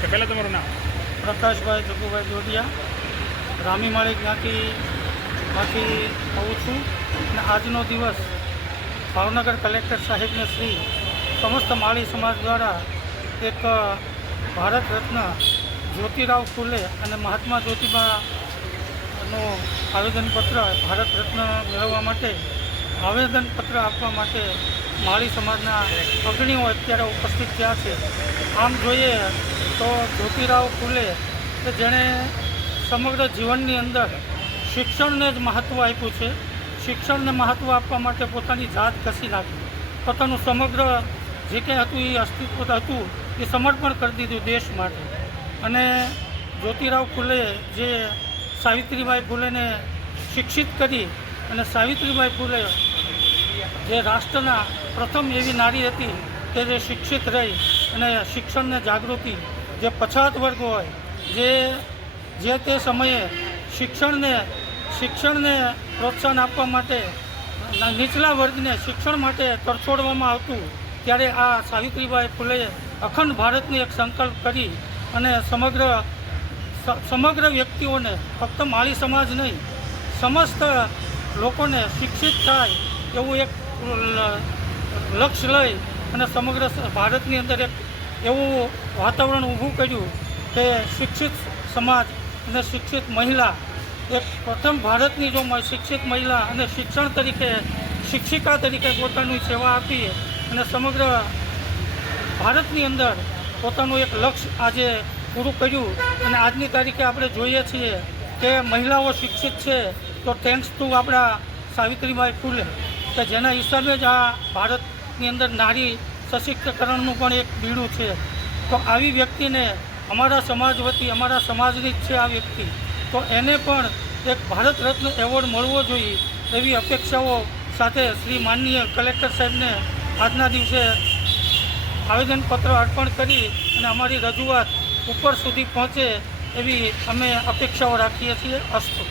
Okay, પહેલાં તમારું નામ? પ્રકાશભાઈ જગુભાઈ જોડિયા, રામીમાળી જ્ઞાતિમાંથી આવું છું. અને આજનો દિવસ ભાવનગર કલેક્ટર સાહેબને શ્રી સમસ્ત માળી સમાજ દ્વારા એક ભારત રત્ન જ્યોતિરાવ ફૂલે અને મહાત્મા જ્યોતિબાનું આવેદનપત્ર ભારત રત્ન મેળવવા માટે આવેદનપત્ર આપવા માટે માળી સમાજના અગ્રણીઓ અત્યારે ઉપસ્થિત થયા છે. આમ જોઈએ તો જ્યોતિરાવ ફૂલે કે જેણે સમગ્ર જીવનની અંદર શિક્ષણને જ મહત્ત્વ આપ્યું છે. શિક્ષણને મહત્ત્વ આપવા માટે પોતાની જાત ઘસી નાખી, પોતાનું સમગ્ર જે કંઈ હતું એ અસ્તિત્વ હતું એ સમર્પણ કરી દીધું દેશ માટે. અને જ્યોતિરાવ ફૂલે જે સાવિત્રીબાઈ ફૂલેને શિક્ષિત કરી અને સાવિત્રીબાઈ ફૂલે જે રાષ્ટ્રના પ્રથમ એવી નારી હતી કે જે શિક્ષિત રહી અને શિક્ષણને જાગૃતિ, જે પછાત વર્ગ હોય, જે તે સમયે શિક્ષણને પ્રોત્સાહન આપવા માટે નીચલા વર્ગને શિક્ષણ માટે તરછોડવામાં આવતું, ત્યારે આ સાવિત્રીબાઈ ફૂલેએ અખંડ ભારતની એક સંકલ્પ કરી અને સમગ્ર વ્યક્તિઓને, ફક્ત માળી સમાજ નહીં, સમસ્ત લોકોને શિક્ષિત થાય એવું એક લક્ષ્ય લઈ અને સમગ્ર ભારતની અંદર એક એવું વાતાવરણ ઊભું કર્યું કે શિક્ષિત સમાજ અને શિક્ષિત મહિલા, એક પ્રથમ ભારતની જો શિક્ષિત મહિલા અને શિક્ષણ તરીકે શિક્ષિકા તરીકે પોતાની સેવા આપી અને સમગ્ર ભારતની અંદર પોતાનું એક લક્ષ્ય આજે પૂરું કર્યું. અને આજની તારીખે આપણે જોઈએ છીએ કે મહિલાઓ શિક્ષિત છે તો થેન્ક્સ ટુ આપણા સાવિત્રીબાઈ ફૂલે, કે જેના હિસાબે જ આ ભારતની અંદર નારી સશક્તિકરણનું પણ એક બીડું છે. તો આવી વ્યક્તિને અમારા સમાજ વતી, અમારા સમાજની જ છે આ વ્યક્તિ, તો એને પણ એક ભારત રત્ન એવોર્ડ મળવો જોઈએ એવી અપેક્ષાઓ સાથે શ્રી માનનીય કલેક્ટર સાહેબને આજના દિવસે આવેદનપત્ર અર્પણ કરી અને અમારી રજૂઆત ઉપર સુધી પહોંચે એવી અમે અપેક્ષાઓ રાખીએ છીએ. અસ્તુ.